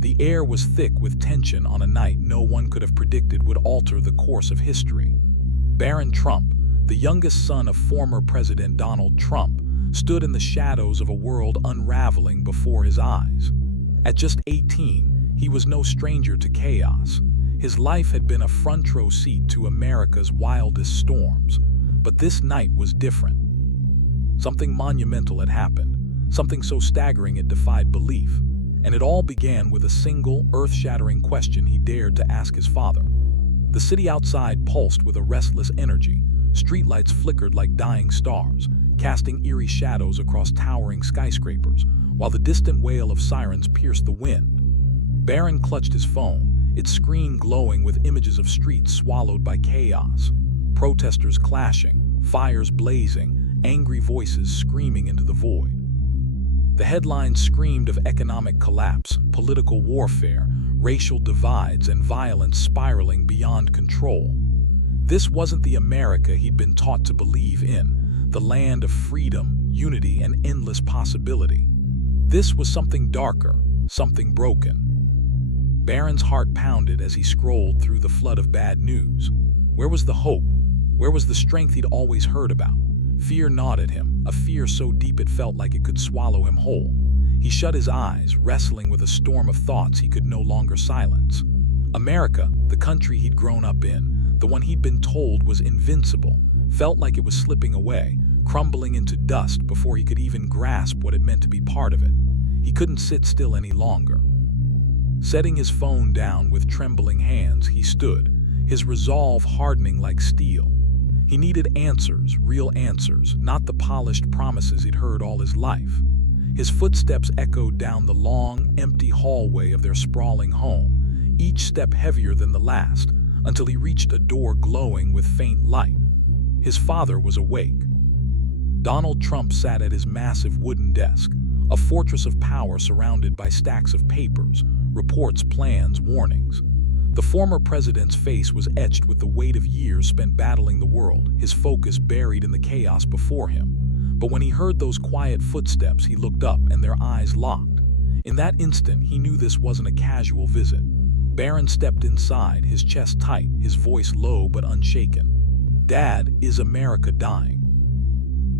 The air was thick with tension on a night no one could have predicted would alter the course of history. Barron Trump, the youngest son of former President Donald Trump, stood in the shadows of a world unraveling before his eyes. At just 18, he was no stranger to chaos. His life had been a front-row seat to America's wildest storms. But this night was different. Something monumental had happened, something so staggering it defied belief. And it all began with a single, earth-shattering question he dared to ask his father. The city outside pulsed with a restless energy. Streetlights flickered like dying stars, casting eerie shadows across towering skyscrapers, while the distant wail of sirens pierced the wind. Barron clutched his phone, its screen glowing with images of streets swallowed by chaos. Protesters clashing, fires blazing, angry voices screaming into the void. The headlines screamed of economic collapse, political warfare, racial divides, and violence spiraling beyond control. This wasn't the America he'd been taught to believe in, the land of freedom, unity, and endless possibility. This was something darker, something broken. Barron's heart pounded as he scrolled through the flood of bad news. Where was the hope? Where was the strength he'd always heard about? Fear gnawed at him, a fear so deep it felt like it could swallow him whole. He shut his eyes, wrestling with a storm of thoughts he could no longer silence. America, the country he'd grown up in, the one he'd been told was invincible, felt like it was slipping away, crumbling into dust before he could even grasp what it meant to be part of it. He couldn't sit still any longer. Setting his phone down with trembling hands, he stood, his resolve hardening like steel. He needed answers, real answers, not the polished promises he'd heard all his life. His footsteps echoed down the long, empty hallway of their sprawling home, each step heavier than the last, until he reached a door glowing with faint light. His father was awake. Donald Trump sat at his massive wooden desk, a fortress of power surrounded by stacks of papers, reports, plans, warnings. The former president's face was etched with the weight of years spent battling the world, his focus buried in the chaos before him. But when he heard those quiet footsteps, he looked up and their eyes locked. In that instant, he knew this wasn't a casual visit. Barron stepped inside, his chest tight, his voice low but unshaken. "Dad, is America dying?"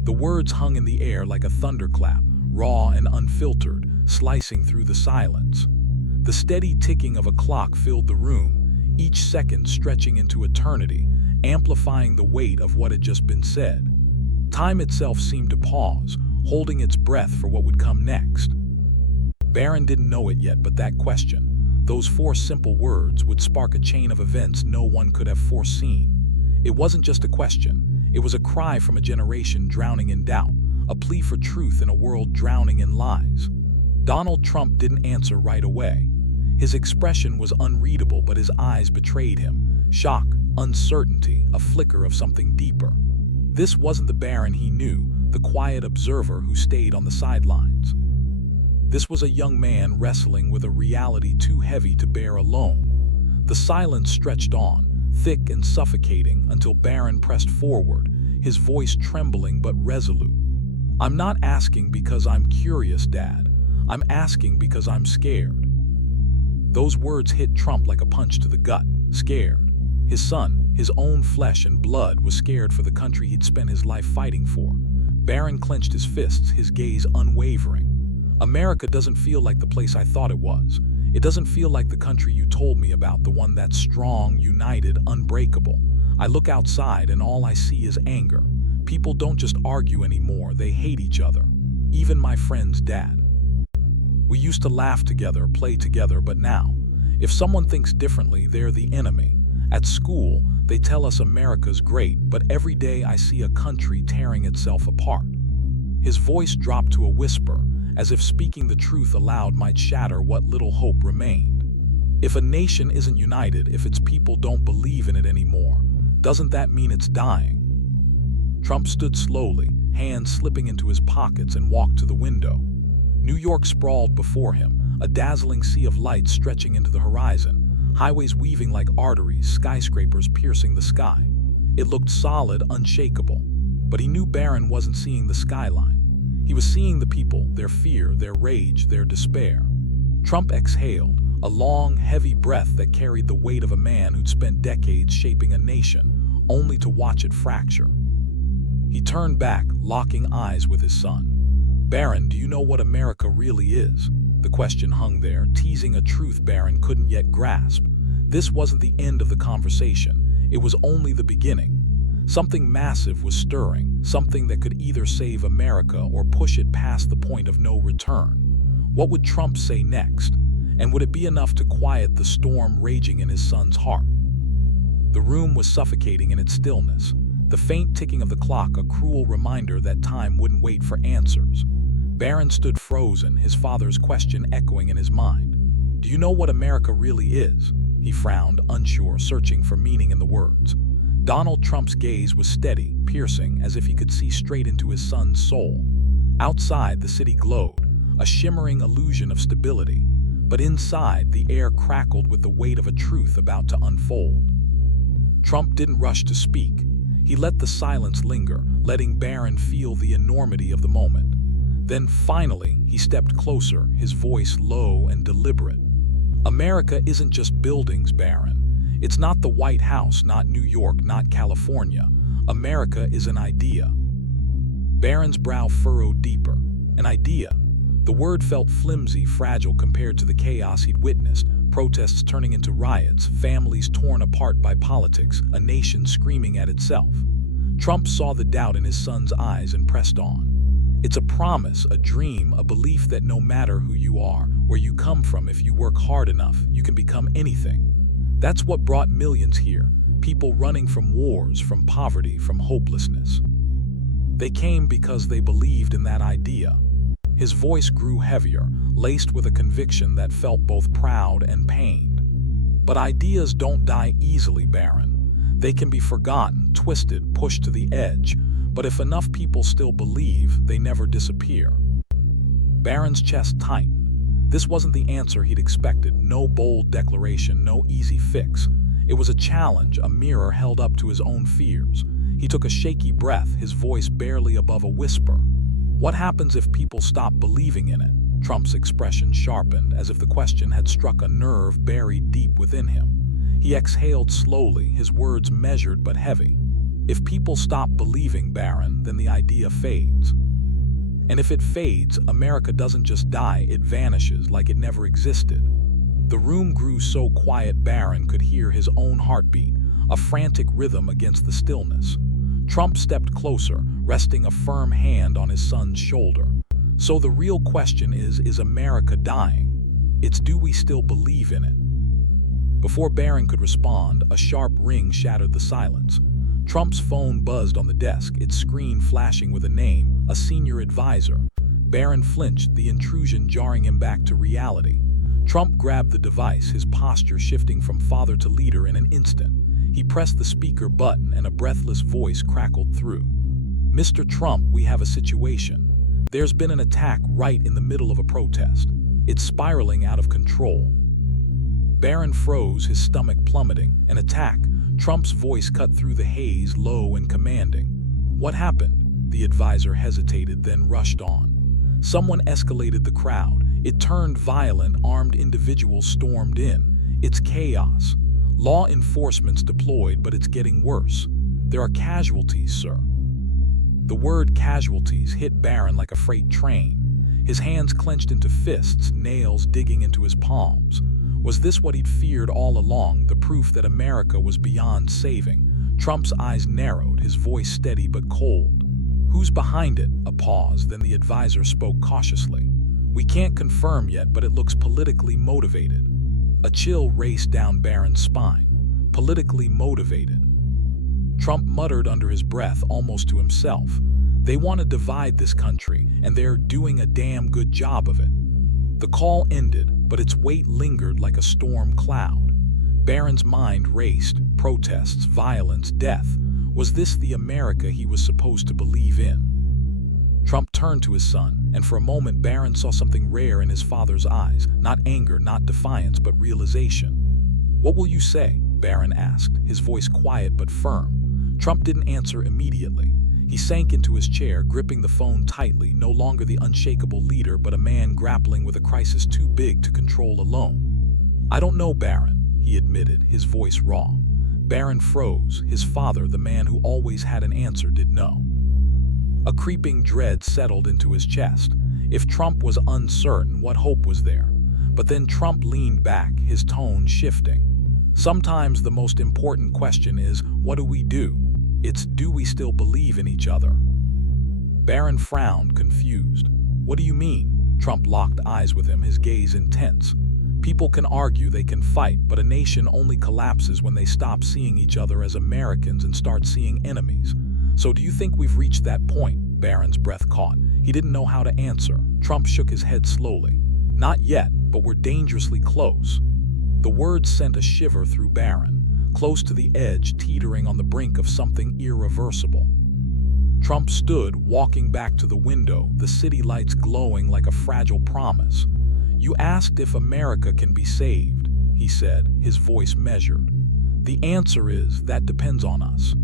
The words hung in the air like a thunderclap, raw and unfiltered, slicing through the silence. The steady ticking of a clock filled the room, each second stretching into eternity, amplifying the weight of what had just been said. Time itself seemed to pause, holding its breath for what would come next. Barron didn't know it yet, but that question, those four simple words, would spark a chain of events no one could have foreseen. It wasn't just a question, it was a cry from a generation drowning in doubt, a plea for truth in a world drowning in lies. Donald Trump didn't answer right away. His expression was unreadable, but his eyes betrayed him. Shock, uncertainty, a flicker of something deeper. This wasn't the Barron he knew, the quiet observer who stayed on the sidelines. This was a young man wrestling with a reality too heavy to bear alone. The silence stretched on, thick and suffocating, until Barron pressed forward, his voice trembling but resolute. "I'm not asking because I'm curious, Dad. I'm asking because I'm scared." Those words hit Trump like a punch to the gut. Scared. His son, his own flesh and blood, was scared for the country he'd spent his life fighting for. Barron clenched his fists, his gaze unwavering. "America doesn't feel like the place I thought it was. It doesn't feel like the country you told me about, the one that's strong, united, unbreakable. I look outside and all I see is anger. People don't just argue anymore, they hate each other. Even my friend's dad. We used to laugh together, play together, but now, if someone thinks differently, they're the enemy. At school, they tell us America's great, but every day I see a country tearing itself apart." His voice dropped to a whisper, as if speaking the truth aloud might shatter what little hope remained. If a nation isn't united, if its people don't believe in it anymore, doesn't that mean it's dying? Trump stood slowly, hands slipping into his pockets, and walked to the window. New York sprawled before him, a dazzling sea of light stretching into the horizon, highways weaving like arteries, skyscrapers piercing the sky. It looked solid, unshakable, but he knew Barron wasn't seeing the skyline. He was seeing the people, their fear, their rage, their despair. Trump exhaled, a long, heavy breath that carried the weight of a man who'd spent decades shaping a nation, only to watch it fracture. He turned back, locking eyes with his son. "Barron, do you know what America really is?" The question hung there, teasing a truth Barron couldn't yet grasp. This wasn't the end of the conversation. It was only the beginning. Something massive was stirring, something that could either save America or push it past the point of no return. What would Trump say next? And would it be enough to quiet the storm raging in his son's heart? The room was suffocating in its stillness, the faint ticking of the clock a cruel reminder that time wouldn't wait for answers. Barron stood frozen, his father's question echoing in his mind. "Do you know what America really is?" He frowned, unsure, searching for meaning in the words. Donald Trump's gaze was steady, piercing, as if he could see straight into his son's soul. Outside, the city glowed, a shimmering illusion of stability. But inside, the air crackled with the weight of a truth about to unfold. Trump didn't rush to speak. He let the silence linger, letting Barron feel the enormity of the moment. Then finally, he stepped closer, his voice low and deliberate. "America isn't just buildings, Barron. It's not the White House, not New York, not California. America is an idea." Barron's brow furrowed deeper. An idea. The word felt flimsy, fragile compared to the chaos he'd witnessed, protests turning into riots, families torn apart by politics, a nation screaming at itself. Trump saw the doubt in his son's eyes and pressed on. "It's a promise, a dream, a belief that no matter who you are, where you come from, if you work hard enough, you can become anything. That's what brought millions here, people running from wars, from poverty, from hopelessness. They came because they believed in that idea." His voice grew heavier, laced with a conviction that felt both proud and pained. "But ideas don't die easily, Barron. They can be forgotten, twisted, pushed to the edge. But if enough people still believe, they never disappear." Barron's chest tightened. This wasn't the answer he'd expected, no bold declaration, no easy fix. It was a challenge, a mirror held up to his own fears. He took a shaky breath, his voice barely above a whisper. "What happens if people stop believing in it?" Trump's expression sharpened, as if the question had struck a nerve buried deep within him. He exhaled slowly, his words measured but heavy. "If people stop believing, Barron, then the idea fades. And if it fades, America doesn't just die, it vanishes like it never existed." The room grew so quiet Barron could hear his own heartbeat, a frantic rhythm against the stillness. Trump stepped closer, resting a firm hand on his son's shoulder. "So the real question is America dying? It's do we still believe in it?" Before Barron could respond, a sharp ring shattered the silence. Trump's phone buzzed on the desk, its screen flashing with a name, a senior advisor. Barron flinched, the intrusion jarring him back to reality. Trump grabbed the device, his posture shifting from father to leader in an instant. He pressed the speaker button and a breathless voice crackled through. "Mr. Trump, we have a situation. There's been an attack right in the middle of a protest. It's spiraling out of control." Barron froze, his stomach plummeting. "An attack?" Trump's voice cut through the haze, low and commanding. "What happened?" The advisor hesitated, then rushed on. "Someone escalated the crowd. It turned violent, armed individuals stormed in. It's chaos. Law enforcement's deployed, but it's getting worse. There are casualties, sir." The word casualties hit Barron like a freight train. His hands clenched into fists, nails digging into his palms. Was this what he'd feared all along, the proof that America was beyond saving? Trump's eyes narrowed, his voice steady but cold. "Who's behind it?" A pause, then the advisor spoke cautiously. "We can't confirm yet, but it looks politically motivated." A chill raced down Barron's spine. Politically motivated. Trump muttered under his breath, almost to himself. "They want to divide this country, and they're doing a damn good job of it." The call ended, but its weight lingered like a storm cloud. Barron's mind raced. Protests, violence, death. Was this the America he was supposed to believe in? Trump turned to his son, and for a moment Barron saw something rare in his father's eyes. Not anger, not defiance, but realization. "What will you say?" Barron asked, his voice quiet but firm. Trump didn't answer immediately. He sank into his chair, gripping the phone tightly, no longer the unshakable leader, but a man grappling with a crisis too big to control alone. I don't know, Barron, he admitted, his voice raw. Barron froze. His father, the man who always had an answer, did know. A creeping dread settled into his chest. If Trump was uncertain, what hope was there? But then Trump leaned back, his tone shifting. Sometimes the most important question is, what do we do? It's, do we still believe in each other? Barron frowned, confused. What do you mean? Trump locked eyes with him, his gaze intense. People can argue, they can fight, but a nation only collapses when they stop seeing each other as Americans and start seeing enemies. So do you think we've reached that point? Barron's breath caught. He didn't know how to answer. Trump shook his head slowly. Not yet, but we're dangerously close. The words sent a shiver through Barron, close to the edge, teetering on the brink of something irreversible. Trump stood, walking back to the window, the city lights glowing like a fragile promise. You asked if America can be saved, he said, his voice measured. The answer is, that depends on us.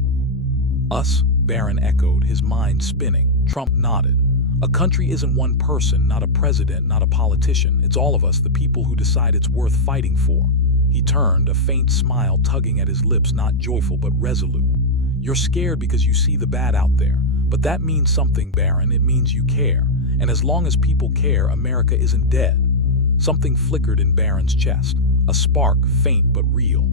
Us? Barron echoed, his mind spinning. Trump nodded. A country isn't one person, not a president, not a politician. It's all of us, the people who decide it's worth fighting for. He turned, a faint smile tugging at his lips, not joyful but resolute. You're scared because you see the bad out there. But that means something, Barron. It means you care. And as long as people care, America isn't dead. Something flickered in Barron's chest, a spark, faint but real.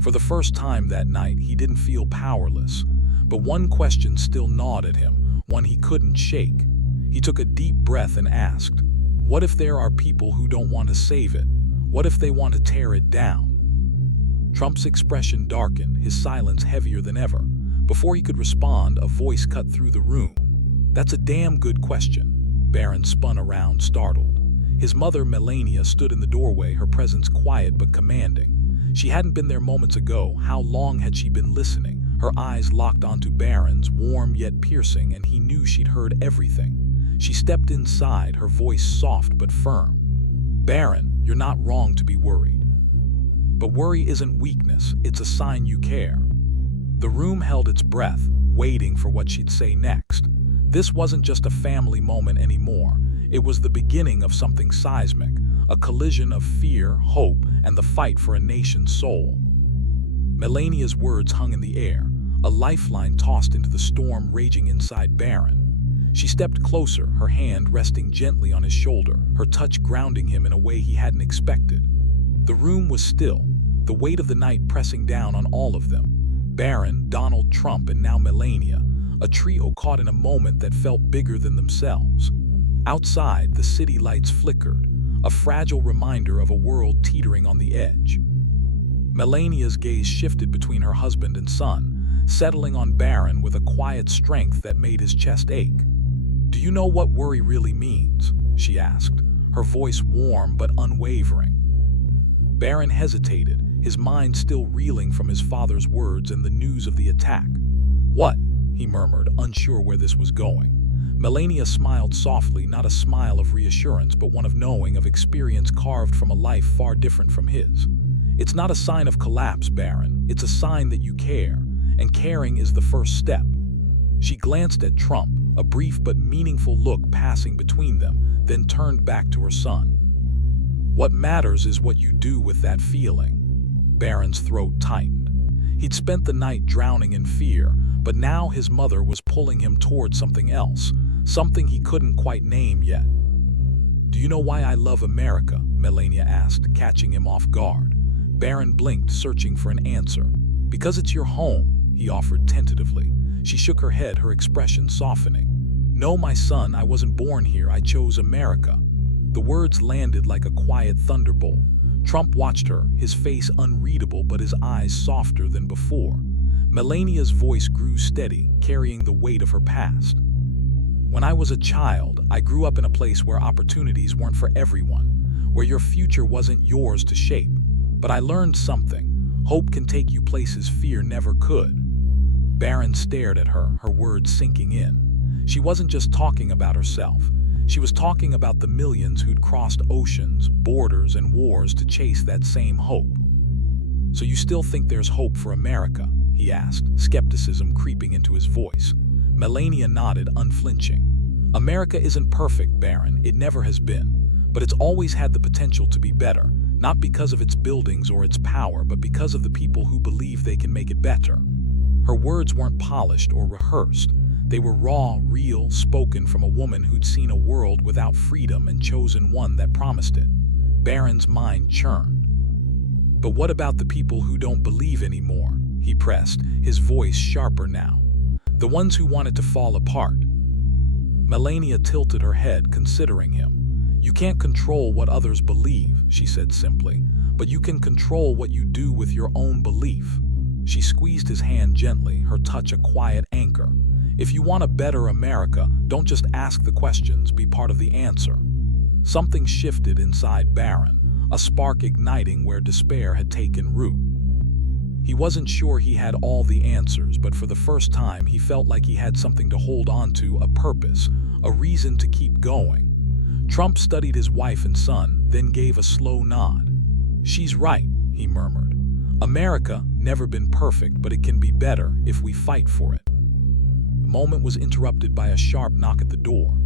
For the first time that night, he didn't feel powerless. But one question still gnawed at him, one he couldn't shake. He took a deep breath and asked, what if there are people who don't want to save it? What if they want to tear it down? Trump's expression darkened, his silence heavier than ever. Before he could respond, a voice cut through the room. That's a damn good question. Barron spun around, startled. His mother, Melania, stood in the doorway, her presence quiet but commanding. She hadn't been there moments ago. How long had she been listening? Her eyes locked onto Barron's, warm yet piercing, and he knew she'd heard everything. She stepped inside, her voice soft but firm. Barron, you're not wrong to be worried. But worry isn't weakness, it's a sign you care. The room held its breath, waiting for what she'd say next. This wasn't just a family moment anymore. It was the beginning of something seismic, a collision of fear, hope, and the fight for a nation's soul. Melania's words hung in the air, a lifeline tossed into the storm raging inside Barron. She stepped closer, her hand resting gently on his shoulder, her touch grounding him in a way he hadn't expected. The room was still, the weight of the night pressing down on all of them. Barron, Donald Trump, and now Melania, a trio caught in a moment that felt bigger than themselves. Outside, the city lights flickered, a fragile reminder of a world teetering on the edge. Melania's gaze shifted between her husband and son, settling on Barron with a quiet strength that made his chest ache. Do you know what worry really means? She asked, her voice warm but unwavering. Barron hesitated, his mind still reeling from his father's words and the news of the attack. What? He murmured, unsure where this was going. Melania smiled softly, not a smile of reassurance, but one of knowing, of experience carved from a life far different from his. It's not a sign of collapse, Barron. It's a sign that you care, and caring is the first step. She glanced at Trump, a brief but meaningful look passing between them, then turned back to her son. What matters is what you do with that feeling. Barron's throat tightened. He'd spent the night drowning in fear, but now his mother was pulling him toward something else, something he couldn't quite name yet. Do you know why I love America? Melania asked, catching him off guard. Barron blinked, searching for an answer. Because it's your home, he offered tentatively. She shook her head, her expression softening. No, my son, I wasn't born here. I chose America. The words landed like a quiet thunderbolt. Trump watched her, his face unreadable but his eyes softer than before. Melania's voice grew steady, carrying the weight of her past. When I was a child, I grew up in a place where opportunities weren't for everyone, where your future wasn't yours to shape. But I learned something. Hope can take you places fear never could. Barron stared at her, her words sinking in. She wasn't just talking about herself. She was talking about the millions who'd crossed oceans, borders, and wars to chase that same hope. So you still think there's hope for America? He asked, skepticism creeping into his voice. Melania nodded, unflinching. America isn't perfect, Barron. It never has been. But it's always had the potential to be better. not because of its buildings or its power, but because of the people who believe they can make it better. Her words weren't polished or rehearsed. They were raw, real, spoken from a woman who'd seen a world without freedom and chosen one that promised it. Barron's mind churned. "But what about the people who don't believe anymore?" he pressed, his voice sharper now. "The ones who want it to fall apart." Melania tilted her head, considering him. "You can't control what others believe," she said simply, "but you can control what you do with your own belief." She squeezed his hand gently, her touch a quiet anchor. "If you want a better America, don't just ask the questions, be part of the answer." Something shifted inside Barron, a spark igniting where despair had taken root. He wasn't sure he had all the answers, but for the first time he felt like he had something to hold on to, a purpose, a reason to keep going. Trump studied his wife and son, then gave a slow nod. "She's right," he murmured. "America, never been perfect, but it can be better if we fight for it." The moment was interrupted by a sharp knock at the door.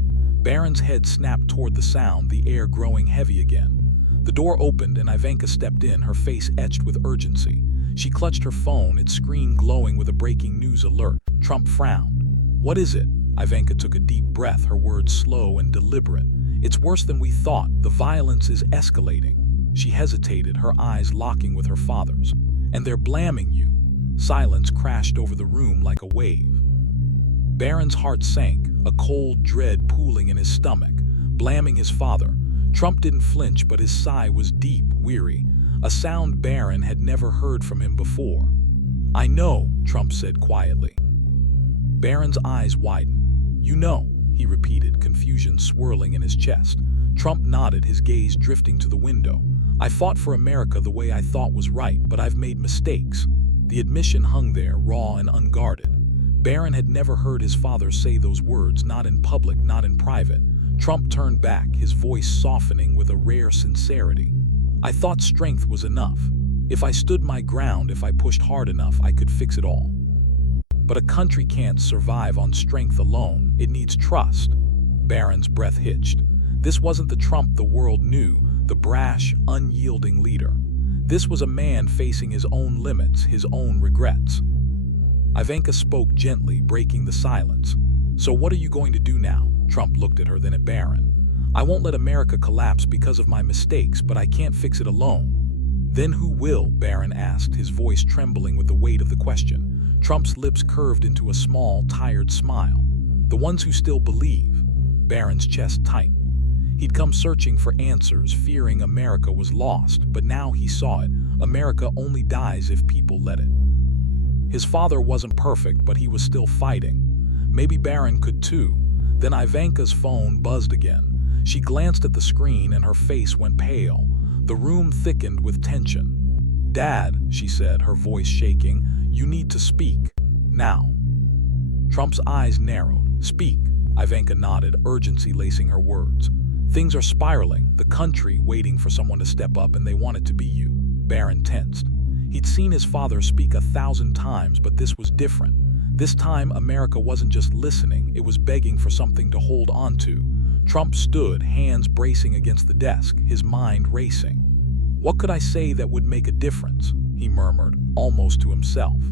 Barron's head snapped toward the sound, the air growing heavy again. The door opened and Ivanka stepped in, her face etched with urgency. She clutched her phone, its screen glowing with a breaking news alert. Trump frowned. "What is it?" Ivanka took a deep breath, her words slow and deliberate. "It's worse than we thought. The violence is escalating." She hesitated, her eyes locking with her father's. "And they're blaming you." Silence crashed over the room like a wave. Barron's heart sank, a cold dread pooling in his stomach. Blaming his father. Trump didn't flinch, but his sigh was deep, weary, a sound Barron had never heard from him before. "I know," Trump said quietly. Barron's eyes widened. "You know," he repeated, confusion swirling in his chest. Trump nodded, his gaze drifting to the window. "I fought for America the way I thought was right, but I've made mistakes." The admission hung there, raw and unguarded. Barron had never heard his father say those words, not in public, not in private. Trump turned back, his voice softening with a rare sincerity. "I thought strength was enough. If I stood my ground, if I pushed hard enough, I could fix it all. But a country can't survive on strength alone. It needs trust." Barron's breath hitched. This wasn't the Trump the world knew, the brash, unyielding leader. This was a man facing his own limits, his own regrets. Ivanka spoke gently, breaking the silence. "So what are you going to do now?" Trump looked at her, then at Barron. "I won't let America collapse because of my mistakes, but I can't fix it alone." "Then who will?" Barron asked, his voice trembling with the weight of the question. Trump's lips curved into a small, tired smile. "The ones who still believe." Barron's chest tightened. He'd come searching for answers, fearing America was lost, but now he saw it. America only dies if people let it. His father wasn't perfect, but he was still fighting. Maybe Barron could too. Then Ivanka's phone buzzed again. She glanced at the screen and her face went pale. The room thickened with tension. "Dad," she said, her voice shaking, "you need to speak. Now." Trump's eyes narrowed. "Speak." Ivanka nodded, urgency lacing her words. "Things are spiraling, the country waiting for someone to step up, and they want it to be you." Barron tensed. He'd seen his father speak 1,000 times, but this was different. This time, America wasn't just listening, it was begging for something to hold on to. Trump stood, hands bracing against the desk, his mind racing. "What could I say that would make a difference?" he murmured, almost to himself.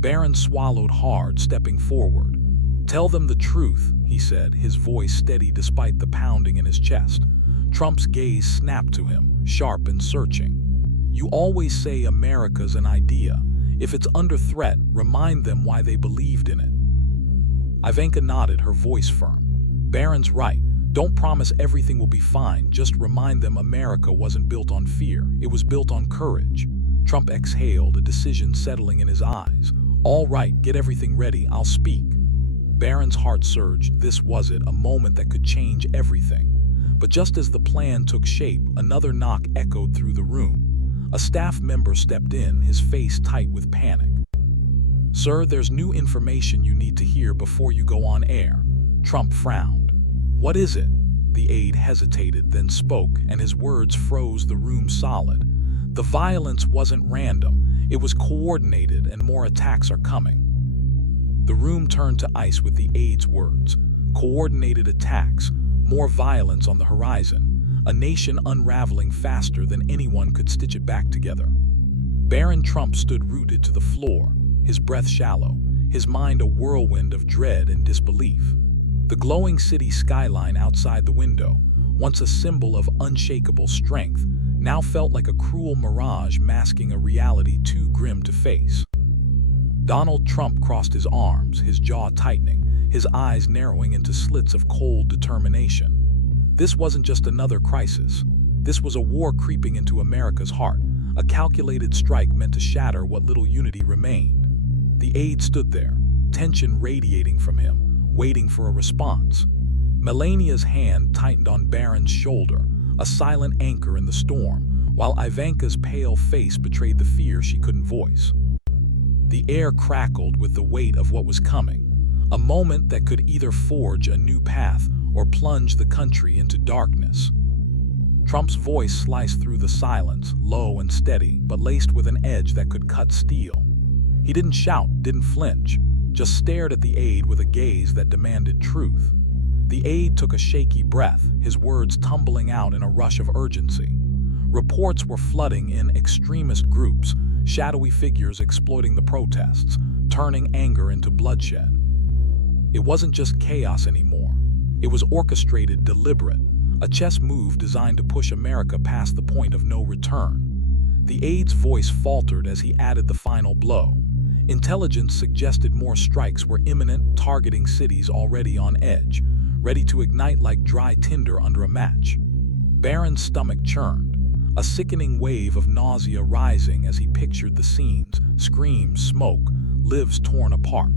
Barron swallowed hard, stepping forward. "Tell them the truth," he said, his voice steady despite the pounding in his chest. Trump's gaze snapped to him, sharp and searching. "You always say America's an idea. If it's under threat, remind them why they believed in it." Ivanka nodded, her voice firm. "Barron's right. Don't promise everything will be fine. Just remind them America wasn't built on fear. It was built on courage." Trump exhaled, a decision settling in his eyes. "All right, get everything ready. I'll speak." Barron's heart surged. This was it, a moment that could change everything. But just as the plan took shape, another knock echoed through the room. A staff member stepped in, his face tight with panic. "Sir, there's new information you need to hear before you go on air." Trump frowned. "What is it?" The aide hesitated, then spoke, and his words froze the room solid. "The violence wasn't random. It was coordinated, and more attacks are coming." The room turned to ice with the aide's words. Coordinated attacks, more violence on the horizon. a nation unraveling faster than anyone could stitch it back together. Barron Trump stood rooted to the floor, his breath shallow, his mind a whirlwind of dread and disbelief. The glowing city skyline outside the window, once a symbol of unshakable strength, now felt like a cruel mirage masking a reality too grim to face. Donald Trump crossed his arms, his jaw tightening, his eyes narrowing into slits of cold determination. This wasn't just another crisis. This was a war creeping into America's heart, a calculated strike meant to shatter what little unity remained. The aide stood there, tension radiating from him, waiting for a response. Melania's hand tightened on Barron's shoulder, a silent anchor in the storm, while Ivanka's pale face betrayed the fear she couldn't voice. The air crackled with the weight of what was coming, a moment that could either forge a new path or plunge the country into darkness. Trump's voice sliced through the silence, low and steady, but laced with an edge that could cut steel. He didn't shout, didn't flinch, just stared at the aide with a gaze that demanded truth. The aide took a shaky breath, his words tumbling out in a rush of urgency. Reports were flooding in extremist groups, shadowy figures exploiting the protests, turning anger into bloodshed. It wasn't just chaos anymore. It was orchestrated, deliberate, a chess move designed to push America past the point of no return. The aide's voice faltered as he added the final blow. Intelligence suggested more strikes were imminent, targeting cities already on edge, ready to ignite like dry tinder under a match. Barron's stomach churned, a sickening wave of nausea rising as he pictured the scenes, screams, smoke, lives torn apart.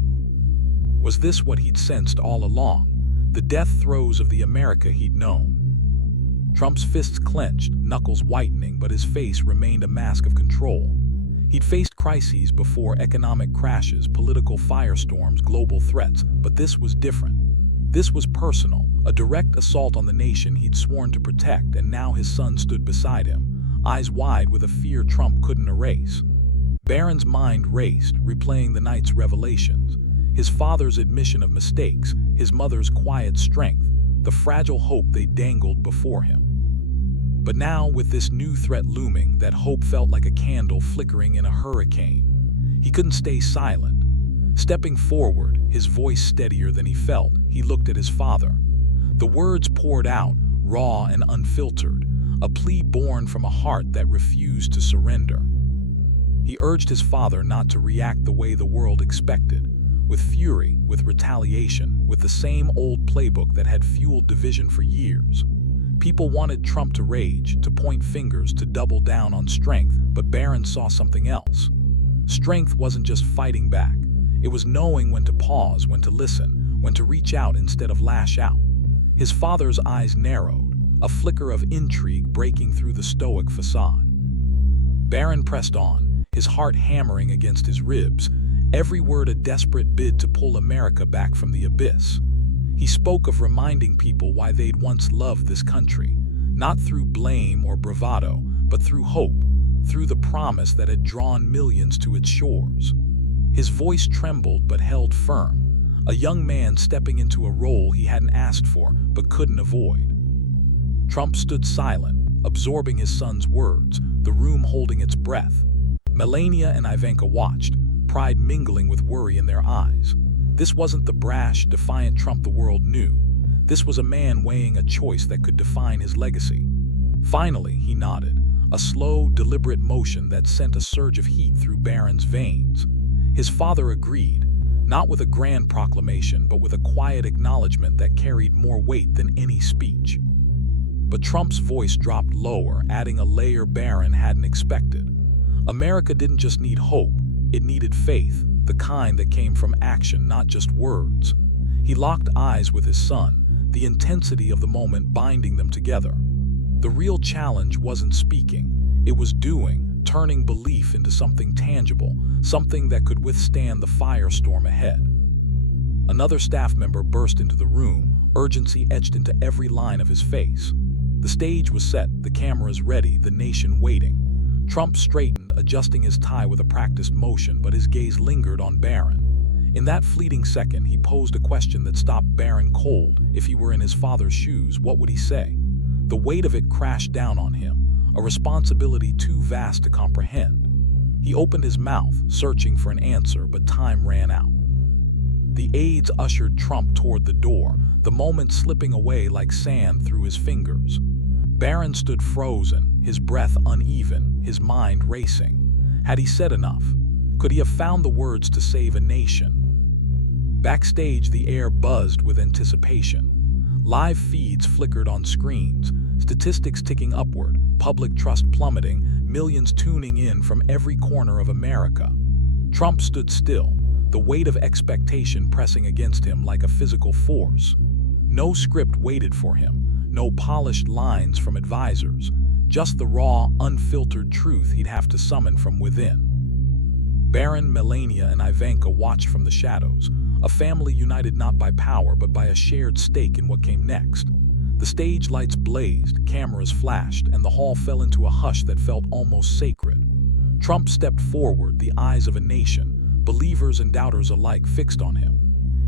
Was this what he'd sensed all along? The death throes of the America he'd known. Trump's fists clenched, knuckles whitening, but his face remained a mask of control. He'd faced crises before, economic crashes, political firestorms, global threats, but this was different. This was personal, a direct assault on the nation he'd sworn to protect, and now his son stood beside him, eyes wide with a fear Trump couldn't erase. Barron's mind raced, replaying the night's revelations, his father's admission of mistakes, his mother's quiet strength, the fragile hope they dangled before him. But now, with this new threat looming, that hope felt like a candle flickering in a hurricane. He couldn't stay silent. Stepping forward, his voice steadier than he felt, he looked at his father. The words poured out, raw and unfiltered, a plea born from a heart that refused to surrender. He urged his father not to react the way the world expected, with fury, with retaliation, with the same old playbook that had fueled division for years. People wanted Trump to rage, to point fingers, to double down on strength, but Barron saw something else. Strength wasn't just fighting back. It was knowing when to pause, when to listen, when to reach out instead of lash out. His father's eyes narrowed, a flicker of intrigue breaking through the stoic facade. Barron pressed on, his heart hammering against his ribs, every word a desperate bid to pull America back from the abyss. He spoke of reminding people why they'd once loved this country, not through blame or bravado, but through hope, through the promise that had drawn millions to its shores. His voice trembled but held firm, a young man stepping into a role he hadn't asked for but couldn't avoid. Trump stood silent, absorbing his son's words, the room holding its breath. Melania and Ivanka watched, pride mingling with worry in their eyes. This wasn't the brash, defiant Trump the world knew. This was a man weighing a choice that could define his legacy. Finally, he nodded, a slow, deliberate motion that sent a surge of heat through Barron's veins. His father agreed, not with a grand proclamation, but with a quiet acknowledgement that carried more weight than any speech. But Trump's voice dropped lower, adding a layer Barron hadn't expected. America didn't just need hope, it needed faith, the kind that came from action, not just words. He locked eyes with his son, the intensity of the moment binding them together. The real challenge wasn't speaking, it was doing, turning belief into something tangible, something that could withstand the firestorm ahead. Another staff member burst into the room, urgency etched into every line of his face. The stage was set, the cameras ready, the nation waiting. Trump straightened, adjusting his tie with a practiced motion, but his gaze lingered on Barron. In that fleeting second, he posed a question that stopped Barron cold. If he were in his father's shoes, what would he say? The weight of it crashed down on him, a responsibility too vast to comprehend. He opened his mouth, searching for an answer, but time ran out. The aides ushered Trump toward the door, the moment slipping away like sand through his fingers. Barron stood frozen, his breath uneven, his mind racing. Had he said enough? Could he have found the words to save a nation? Backstage, the air buzzed with anticipation. Live feeds flickered on screens, statistics ticking upward, public trust plummeting, millions tuning in from every corner of America. Trump stood still, the weight of expectation pressing against him like a physical force. No script waited for him, no polished lines from advisors, just the raw, unfiltered truth he'd have to summon from within. Barron, Melania, and Ivanka watched from the shadows, a family united not by power but by a shared stake in what came next. The stage lights blazed, cameras flashed, and the hall fell into a hush that felt almost sacred. Trump stepped forward, the eyes of a nation, believers and doubters alike fixed on him.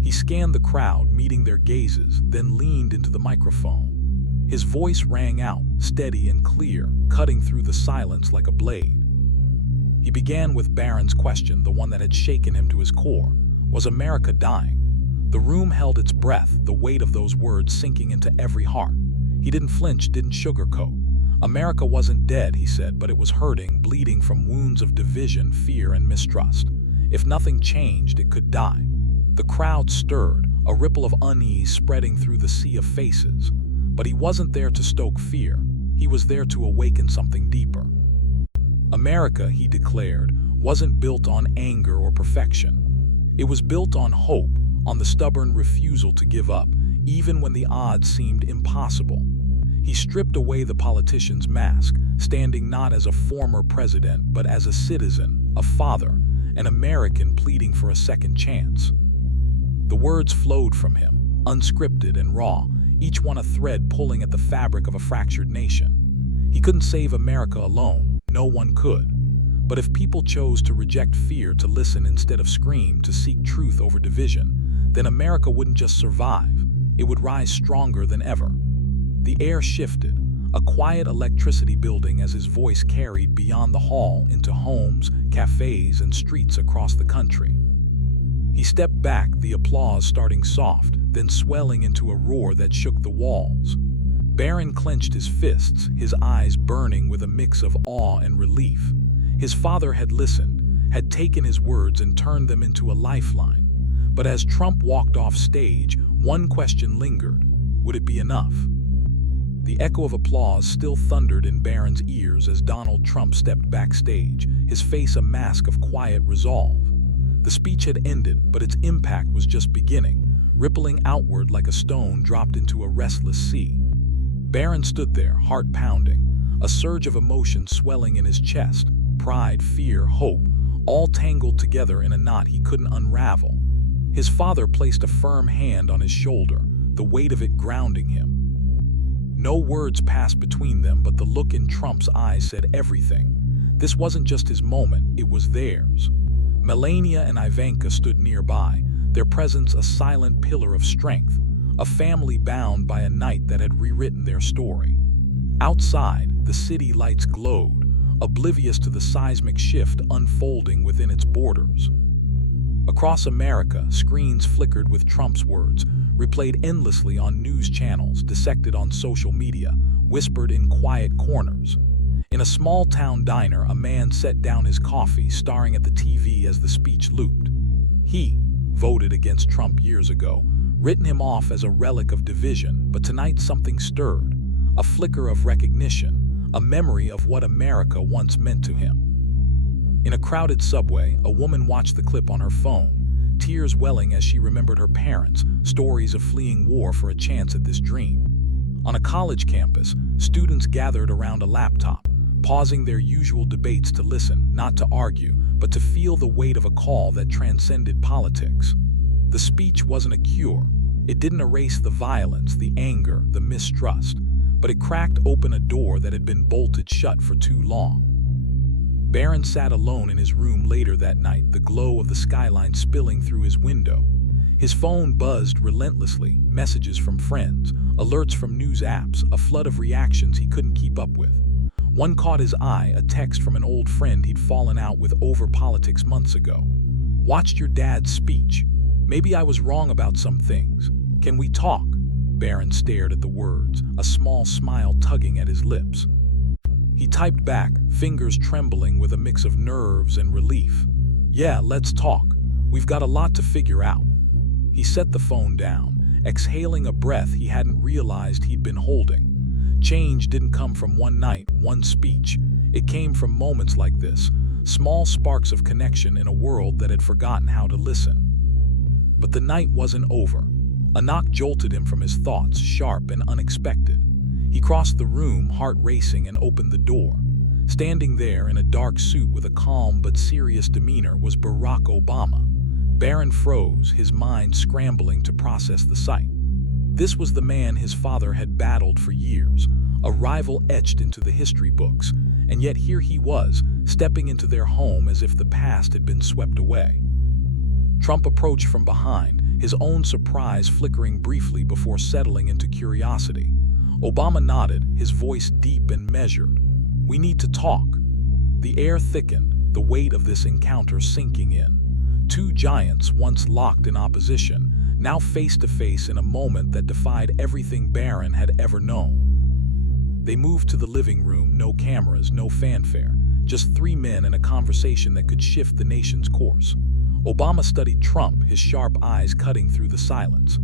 He scanned the crowd, meeting their gazes, then leaned into the microphone. His voice rang out, steady and clear, cutting through the silence like a blade. He began with Barron's question, the one that had shaken him to his core. Was America dying? The room held its breath, the weight of those words sinking into every heart. He didn't flinch, didn't sugarcoat. America wasn't dead, he said, but it was hurting, bleeding from wounds of division, fear, and mistrust. If nothing changed, it could die. The crowd stirred, a ripple of unease spreading through the sea of faces. But he wasn't there to stoke fear. He was there to awaken something deeper. America, he declared, wasn't built on anger or perfection. It was built on hope, on the stubborn refusal to give up, even when the odds seemed impossible. He stripped away the politician's mask, standing not as a former president, but as a citizen, a father, an American pleading for a second chance. The words flowed from him, unscripted and raw, each one a thread pulling at the fabric of a fractured nation. He couldn't save America alone, no one could. But if people chose to reject fear, to listen instead of scream, to seek truth over division, then America wouldn't just survive, it would rise stronger than ever. The air shifted, a quiet electricity building as his voice carried beyond the hall into homes, cafes, and streets across the country. He stepped back, the applause starting soft, then swelling into a roar that shook the walls. Barron clenched his fists, his eyes burning with a mix of awe and relief. His father had listened, had taken his words and turned them into a lifeline. But as Trump walked off stage, one question lingered. Would it be enough? The echo of applause still thundered in Barron's ears as Donald Trump stepped backstage, his face a mask of quiet resolve. The speech had ended, but its impact was just beginning, rippling outward like a stone dropped into a restless sea. Barron stood there, heart pounding, a surge of emotion swelling in his chest, pride, fear, hope, all tangled together in a knot he couldn't unravel. His father placed a firm hand on his shoulder, the weight of it grounding him. No words passed between them, but the look in Trump's eyes said everything. This wasn't just his moment, it was theirs. Melania and Ivanka stood nearby, their presence a silent pillar of strength, a family bound by a night that had rewritten their story. Outside, the city lights glowed, oblivious to the seismic shift unfolding within its borders. Across America, screens flickered with Trump's words, replayed endlessly on news channels, dissected on social media, whispered in quiet corners. In a small-town diner, a man set down his coffee, staring at the TV as the speech looped. He voted against Trump years ago, written him off as a relic of division, but tonight something stirred, a flicker of recognition, a memory of what America once meant to him. In a crowded subway, a woman watched the clip on her phone, tears welling as she remembered her parents, stories of fleeing war for a chance at this dream. On a college campus, students gathered around a laptop, pausing their usual debates to listen, not to argue, but to feel the weight of a call that transcended politics. The speech wasn't a cure. It didn't erase the violence, the anger, the mistrust, but it cracked open a door that had been bolted shut for too long. Barron sat alone in his room later that night, the glow of the skyline spilling through his window. His phone buzzed relentlessly, messages from friends, alerts from news apps, a flood of reactions he couldn't keep up with. One caught his eye, a text from an old friend he'd fallen out with over politics months ago. "Watched your dad's speech. Maybe I was wrong about some things. Can we talk?" Barron stared at the words, a small smile tugging at his lips. He typed back, fingers trembling with a mix of nerves and relief. "Yeah, let's talk. We've got a lot to figure out." He set the phone down, exhaling a breath he hadn't realized he'd been holding. Change didn't come from one night, one speech. It came from moments like this, small sparks of connection in a world that had forgotten how to listen. But the night wasn't over. A knock jolted him from his thoughts, sharp and unexpected. He crossed the room, heart racing, and opened the door. Standing there in a dark suit with a calm but serious demeanor was Barack Obama. Barron froze, his mind scrambling to process the sight. This was the man his father had battled for years, a rival etched into the history books, and yet here he was, stepping into their home as if the past had been swept away. Trump approached from behind, his own surprise flickering briefly before settling into curiosity. Obama nodded, his voice deep and measured. "We need to talk." The air thickened, the weight of this encounter sinking in. Two giants, once locked in opposition, now face to face in a moment that defied everything Barron had ever known. They moved to the living room, no cameras, no fanfare, just three men in a conversation that could shift the nation's course. Obama studied Trump, his sharp eyes cutting through the silence.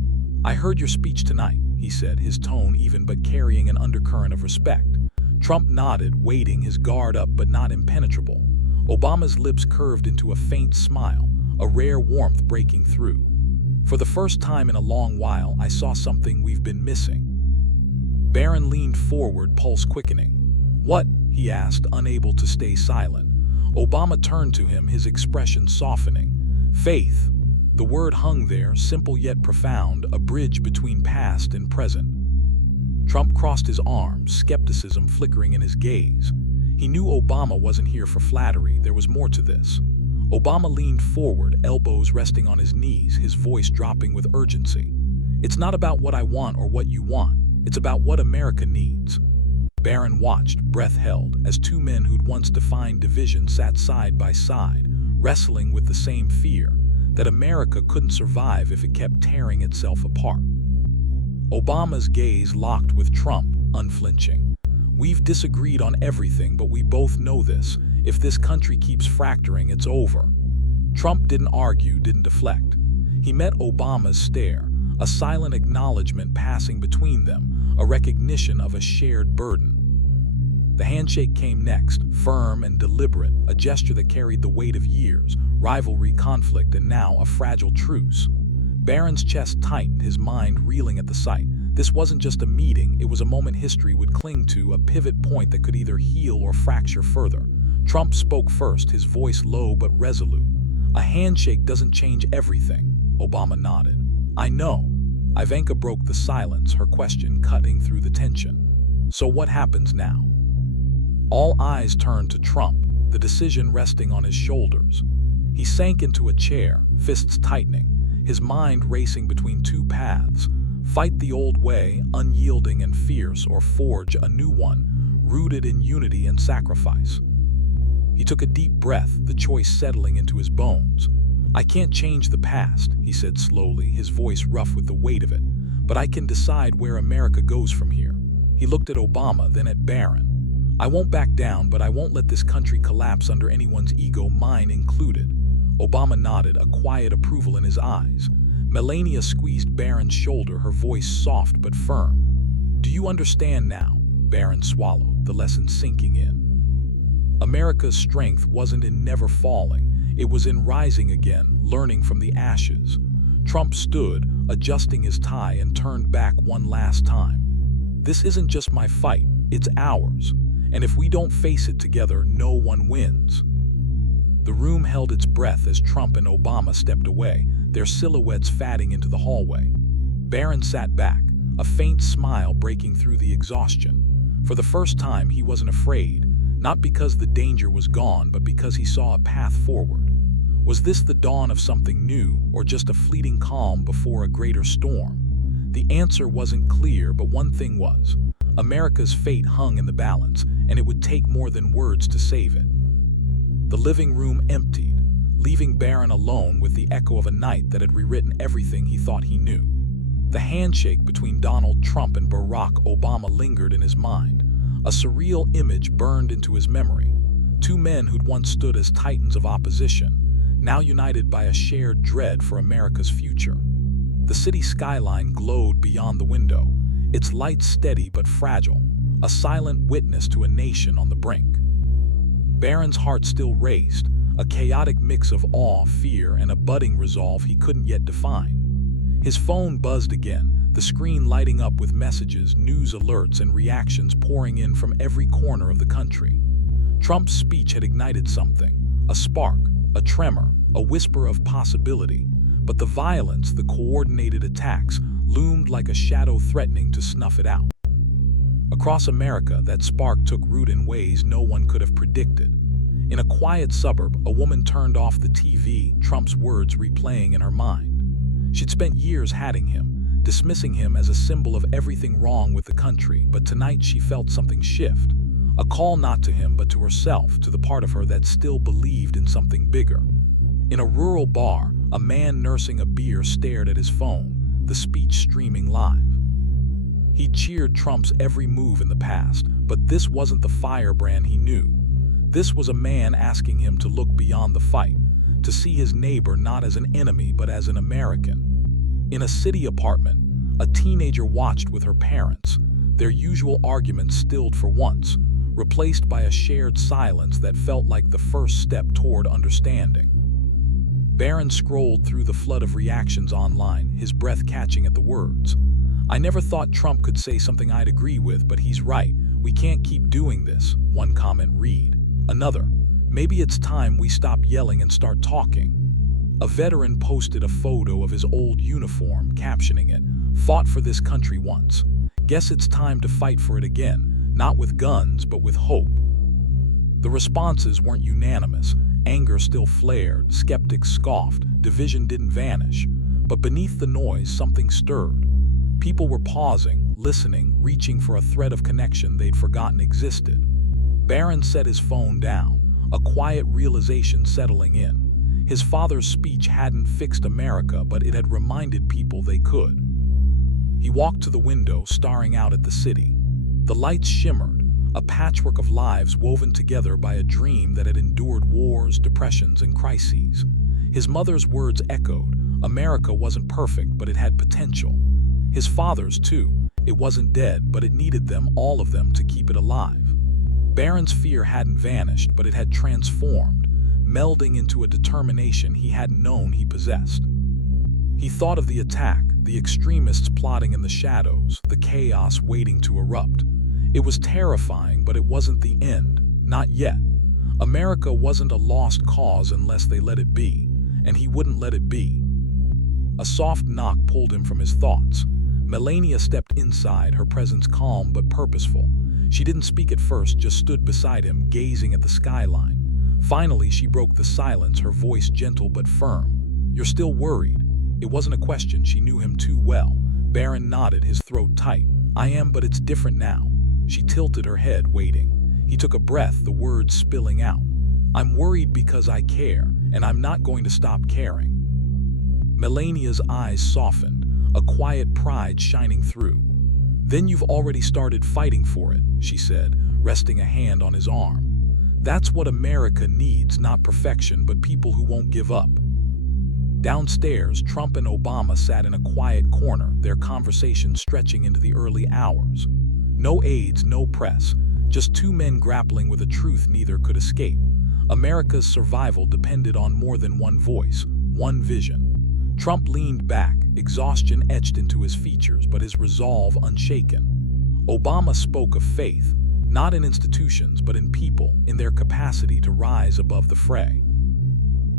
"I heard your speech tonight," he said, his tone even but carrying an undercurrent of respect. Trump nodded, weighting his guard up but not impenetrable. Obama's lips curved into a faint smile, a rare warmth breaking through. "For the first time in a long while, I saw something we've been missing." Barron leaned forward, pulse quickening. "What?" he asked, unable to stay silent. Obama turned to him, his expression softening. "Faith." The word hung there, simple yet profound, a bridge between past and present. Trump crossed his arms, skepticism flickering in his gaze. He knew Obama wasn't here for flattery, there was more to this. Obama leaned forward, elbows resting on his knees, his voice dropping with urgency. "It's not about what I want or what you want. It's about what America needs." Barron watched, breath held, as two men who'd once defined division sat side by side, wrestling with the same fear, that America couldn't survive if it kept tearing itself apart. Obama's gaze locked with Trump, unflinching. "We've disagreed on everything, but we both know this. If this country keeps fracturing, it's over." Trump didn't argue, didn't deflect. He met Obama's stare, a silent acknowledgement passing between them, a recognition of a shared burden. The handshake came next, firm and deliberate, a gesture that carried the weight of years, rivalry, conflict, and now a fragile truce. Barron's chest tightened, his mind reeling at the sight. This wasn't just a meeting, it was a moment history would cling to, a pivot point that could either heal or fracture further. Trump spoke first, his voice low but resolute. "A handshake doesn't change everything." Obama nodded. "I know." Ivanka broke the silence, her question cutting through the tension. "So what happens now?" All eyes turned to Trump, the decision resting on his shoulders. He sank into a chair, fists tightening, his mind racing between two paths: fight the old way, unyielding and fierce, or forge a new one, rooted in unity and sacrifice. He took a deep breath, the choice settling into his bones. "I can't change the past," he said slowly, his voice rough with the weight of it, "but I can decide where America goes from here." He looked at Obama, then at Barron. "I won't back down, but I won't let this country collapse under anyone's ego, mine included." Obama nodded, a quiet approval in his eyes. Melania squeezed Barron's shoulder, her voice soft but firm. "Do you understand now?" Barron swallowed, the lesson sinking in. America's strength wasn't in never falling, it was in rising again, learning from the ashes. Trump stood, adjusting his tie, and turned back one last time. "This isn't just my fight, it's ours. And if we don't face it together, no one wins." The room held its breath as Trump and Obama stepped away, their silhouettes fading into the hallway. Barron sat back, a faint smile breaking through the exhaustion. For the first time, he wasn't afraid, not because the danger was gone, but because he saw a path forward. Was this the dawn of something new, or just a fleeting calm before a greater storm? The answer wasn't clear, but one thing was. America's fate hung in the balance, and it would take more than words to save it. The living room emptied, leaving Barron alone with the echo of a night that had rewritten everything he thought he knew. The handshake between Donald Trump and Barack Obama lingered in his mind. A surreal image burned into his memory. Two men who'd once stood as titans of opposition, now united by a shared dread for America's future. The city skyline glowed beyond the window, its lights steady but fragile, a silent witness to a nation on the brink. Barron's heart still raced, a chaotic mix of awe, fear, and a budding resolve he couldn't yet define. His phone buzzed again, the screen lighting up with messages, news alerts, and reactions pouring in from every corner of the country. Trump's speech had ignited something, a spark, a tremor, a whisper of possibility. But the violence, the coordinated attacks, loomed like a shadow threatening to snuff it out. Across America, that spark took root in ways no one could have predicted. In a quiet suburb, a woman turned off the TV, Trump's words replaying in her mind. She'd spent years hating him, dismissing him as a symbol of everything wrong with the country, but tonight she felt something shift. A call not to him, but to herself, to the part of her that still believed in something bigger. In a rural bar, a man nursing a beer stared at his phone, the speech streaming live. He cheered Trump's every move in the past, but this wasn't the firebrand he knew. This was a man asking him to look beyond the fight, to see his neighbor not as an enemy but as an American. In a city apartment, a teenager watched with her parents, their usual arguments stilled for once, replaced by a shared silence that felt like the first step toward understanding. Barron scrolled through the flood of reactions online, his breath catching at the words. "I never thought Trump could say something I'd agree with, but he's right. We can't keep doing this," one comment read. Another, "Maybe it's time we stop yelling and start talking." A veteran posted a photo of his old uniform, captioning it, "Fought for this country once. Guess it's time to fight for it again, not with guns, but with hope." The responses weren't unanimous. Anger still flared, skeptics scoffed, division didn't vanish. But beneath the noise, something stirred. People were pausing, listening, reaching for a thread of connection they'd forgotten existed. Barron set his phone down, a quiet realization settling in. His father's speech hadn't fixed America, but it had reminded people they could. He walked to the window, staring out at the city. The lights shimmered, a patchwork of lives woven together by a dream that had endured wars, depressions, and crises. His mother's words echoed, America wasn't perfect, but it had potential. His father's too. It wasn't dead, but it needed them, all of them, to keep it alive. Barron's fear hadn't vanished, but it had transformed, melding into a determination he hadn't known he possessed. He thought of the attack, the extremists plotting in the shadows, the chaos waiting to erupt. It was terrifying, but it wasn't the end. Not yet. America wasn't a lost cause unless they let it be, and he wouldn't let it be. A soft knock pulled him from his thoughts. Melania stepped inside, her presence calm but purposeful. She didn't speak at first, just stood beside him, gazing at the skyline. Finally, she broke the silence, her voice gentle but firm. "You're still worried?" It wasn't a question, she knew him too well. Barron nodded, his throat tight. "I am, but it's different now." She tilted her head, waiting. He took a breath, the words spilling out. "I'm worried because I care, and I'm not going to stop caring." Melania's eyes softened, a quiet pride shining through. "Then you've already started fighting for it," she said, resting a hand on his arm. "That's what America needs, not perfection, but people who won't give up." Downstairs, Trump and Obama sat in a quiet corner, their conversation stretching into the early hours. No aides, no press, just two men grappling with a truth neither could escape. America's survival depended on more than one voice, one vision. Trump leaned back, exhaustion etched into his features, but his resolve unshaken. Obama spoke of faith, not in institutions, but in people, in their capacity to rise above the fray.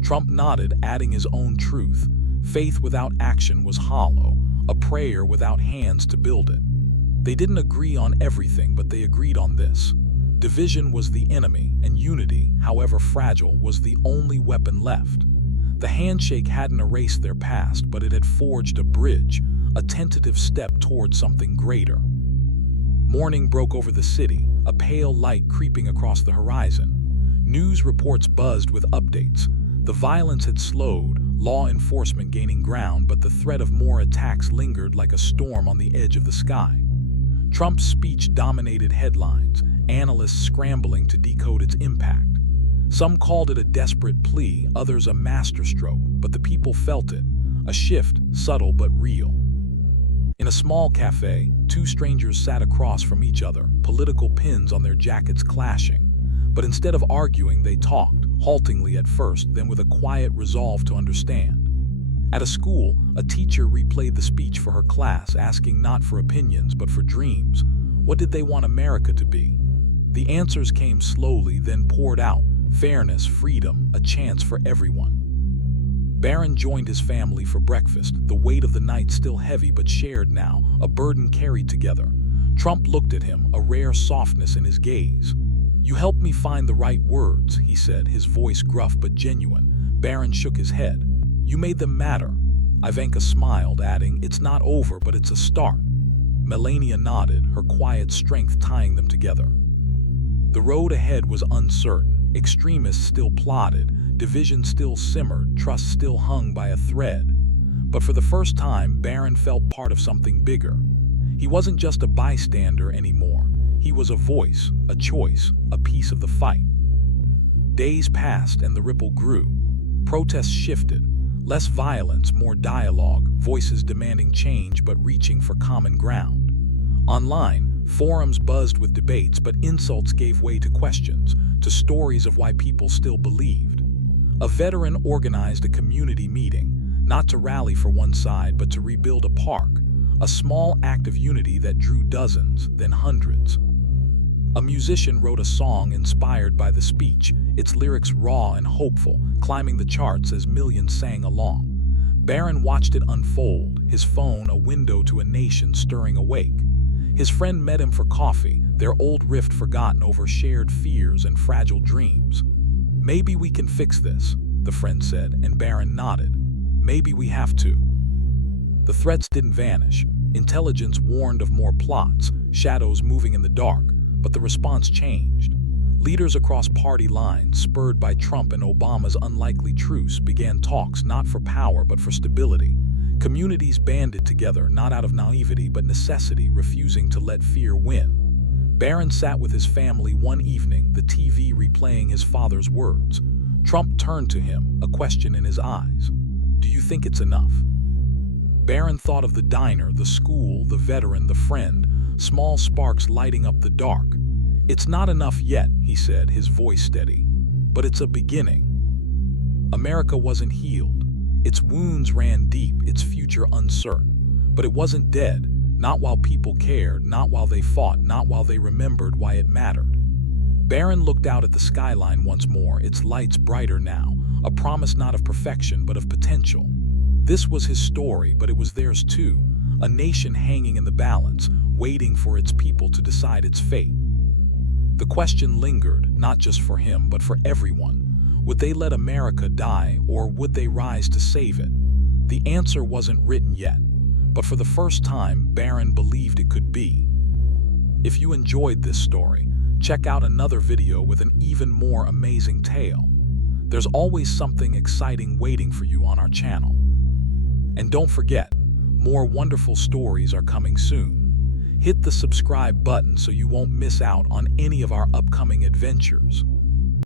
Trump nodded, adding his own truth. Faith without action was hollow, a prayer without hands to build it. They didn't agree on everything, but they agreed on this. Division was the enemy, and unity, however fragile, was the only weapon left. The handshake hadn't erased their past, but it had forged a bridge, a tentative step towards something greater. Morning broke over the city, a pale light creeping across the horizon. News reports buzzed with updates. The violence had slowed, law enforcement gaining ground, but the threat of more attacks lingered like a storm on the edge of the sky. Trump's speech dominated headlines, analysts scrambling to decode its impact. Some called it a desperate plea, others a masterstroke, but the people felt it, a shift, subtle but real. In a small cafe, two strangers sat across from each other, political pins on their jackets clashing. But instead of arguing, they talked, haltingly at first, then with a quiet resolve to understand. At a school, a teacher replayed the speech for her class, asking not for opinions but for dreams. What did they want America to be? The answers came slowly, then poured out: fairness, freedom, a chance for everyone. Barron joined his family for breakfast, the weight of the night still heavy but shared now, a burden carried together. Trump looked at him, a rare softness in his gaze. "You helped me find the right words," he said, his voice gruff but genuine. Barron shook his head. "You made them matter." Ivanka smiled, adding, "It's not over, but it's a start." Melania nodded, her quiet strength tying them together. The road ahead was uncertain. Extremists still plotted, division still simmered, trust still hung by a thread. But for the first time, Barron felt part of something bigger. He wasn't just a bystander anymore. He was a voice, a choice, a piece of the fight. Days passed and the ripple grew. Protests shifted. Less violence, more dialogue, voices demanding change but reaching for common ground. Online, forums buzzed with debates, but insults gave way to questions, to stories of why people still believed. A veteran organized a community meeting, not to rally for one side but to rebuild a park, a small act of unity that drew dozens, then hundreds. A musician wrote a song inspired by the speech, its lyrics raw and hopeful, climbing the charts as millions sang along. Barron watched it unfold, his phone a window to a nation stirring awake. His friend met him for coffee, their old rift forgotten over shared fears and fragile dreams. "Maybe we can fix this," the friend said, and Barron nodded. "Maybe we have to." The threats didn't vanish. Intelligence warned of more plots, shadows moving in the dark, but the response changed. Leaders across party lines, spurred by Trump and Obama's unlikely truce, began talks not for power but for stability. Communities banded together, not out of naivety but necessity, refusing to let fear win. Barron sat with his family one evening, the TV replaying his father's words. Trump turned to him, a question in his eyes. "Do you think it's enough?" Barron thought of the diner, the school, the veteran, the friend, small sparks lighting up the dark. "It's not enough yet," he said, his voice steady. "But it's a beginning." America wasn't healed. Its wounds ran deep, its future uncertain. But it wasn't dead, not while people cared, not while they fought, not while they remembered why it mattered. Barron looked out at the skyline once more, its lights brighter now, a promise not of perfection but of potential. This was his story, but it was theirs too, a nation hanging in the balance, waiting for its people to decide its fate. The question lingered, not just for him, but for everyone. Would they let America die, or would they rise to save it? The answer wasn't written yet, but for the first time, Barron believed it could be. If you enjoyed this story, check out another video with an even more amazing tale. There's always something exciting waiting for you on our channel. And don't forget, more wonderful stories are coming soon. Hit the subscribe button so you won't miss out on any of our upcoming adventures.